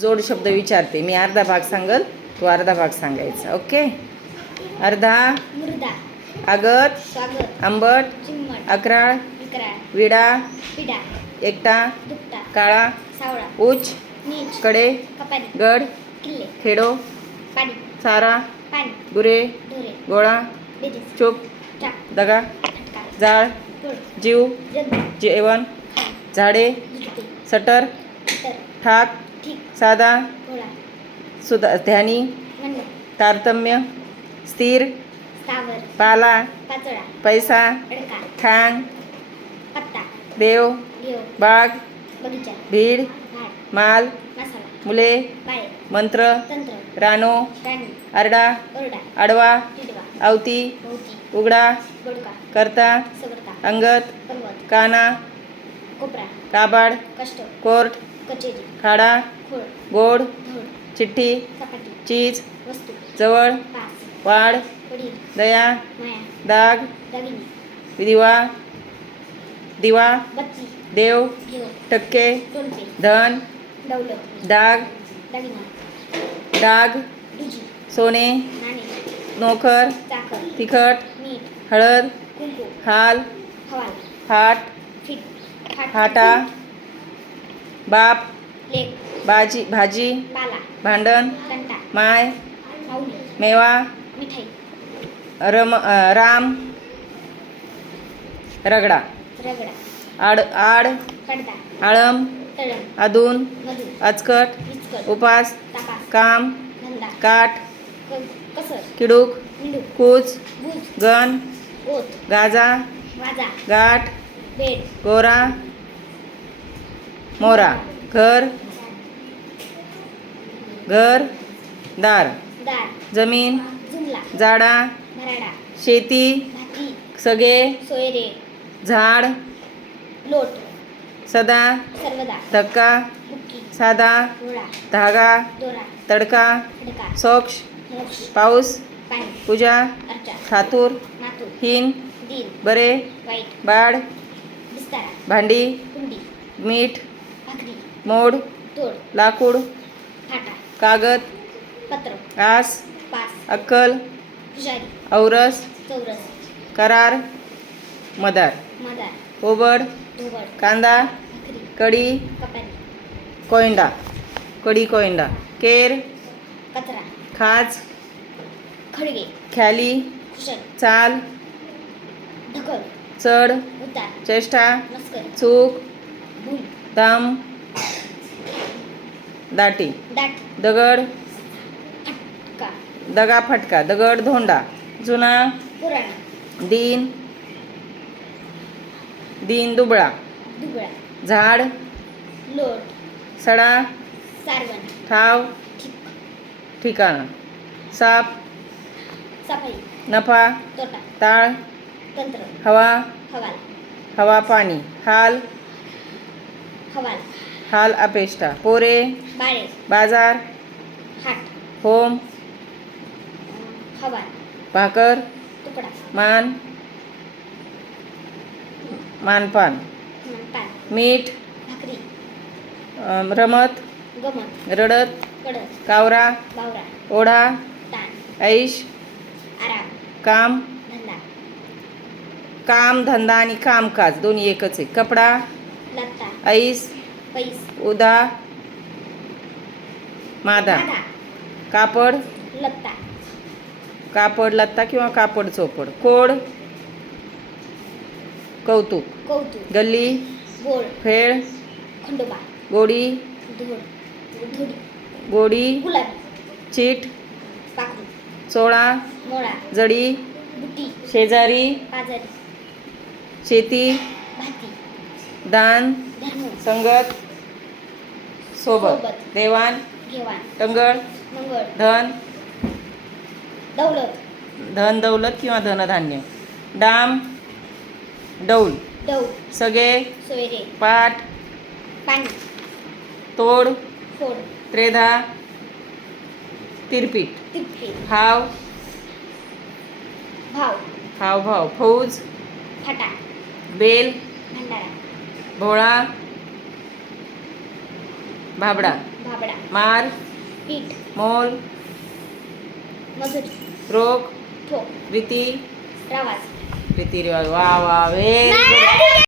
जोड शब्द विचारते. मी अर्धा भाग सांगल तू अर्धा भाग सांगायचा. ओके? अर्धा? आगत? आंबट? अकराळ? विडा? एकटा? काळा? नीच. कडे? गड? खेडो? पाणी. गुरे गोळा? चूप? दगा? जाळ? जीव? जेवण? झाडे? सटर. ठीक? साधा सुधा ध्यानी तारतम्य स्थिर पाला पैसा खांग पत्ता. देव बाग बगीचा. भीड माल मुले मंत्र रानो आरडा आडवा भोवती. उघडा करता अंगत काना कोपरा काबाड कष्ट कोर्ट कचेरी खाडा खोळ गोड धोड चिठ्ठी सपाटी चीज वस्तू जवळ पास वाढ वडील दया माया दाग दागिनी दिवा दिवा बत्ती देव घेव टक्के टोनपे धन दौलत डाग दागिना डाग दुजी सोने नाणे नोकर चाकर तिखट मीठ हळद कुंकू हाल हवाल फाट फिट फाटा बाप बाजी भाजी भांडण माय मेवा रम राम रगडा आड आड आळम अधून अचकट उपास काम काठ किडूक कूच गण गाजा गाठ गोरा मोरा घर घर दार जमीन जाडा शेती सगळे सोयरे झाड लोट सदा धक्का साधा धागा तडका सोक्ष पाऊस पूजा ठातूर नातू हिन बरे बाड भांडी मीठ मोड तोड लाकूड फाटा कागद पत्र आस पास अक्कल पुजारी औरस चौरस करार मदार मदार ओबड धोबड कांदा भाकरी कडी कपारी कोयंडा कडी कोयंडा केर कचरा खाज खडगे ख्याली कुशल चाल ढकल चढ उतार चेष्टा मस्करी चूक भूल दम दाटी. दगड. दगा फटका. दगड धोंडा. जुना. दिन. दिन दुबळा. झाड. सडा. ठाव. ठिक. ठिकाण. साप. नफा. ताळ. हवा. हवा पाणी. हाल. हवाल. हाल अपेष्टा. पोरे बाजार हाट. होम भाकर मान मानपान. पान मीठ रमत रडत कावरा ओढा ऐश काम. काम धंदा आणि कामकाज दोन्ही एकच आहे. कपडा ऐस उदा. मादा. कापड. लत्ता. कापड लत्ता किंवा कापड चोपड. कोड. कौतुक. कौतुक. गल्ली. फेळ गोडी. गोडी. चीट. चोळा. जडी. शेजारी. शेती. दान. संगत. सोबत. सोबत. देवाण घेवाण टंगळ मंगळ. धन. दौलत. धन दौलत किंवा धनधान्य. डाम डौल. दौ सगळे सोयरे पाठ पाणी. तोड. फोड. त्रेधा. तिरपीट तिप्पे हाव. भाव. हाव भाव. फौज. फाटा. बेल. भंडारा. भोळा. ભાબડા ભાબડા માર. પીઠ. મોલ. મધુર. રોગ. થોક વિતિ. રાવાસ વિતિ રેવાજ. વાહ વાહ વેરી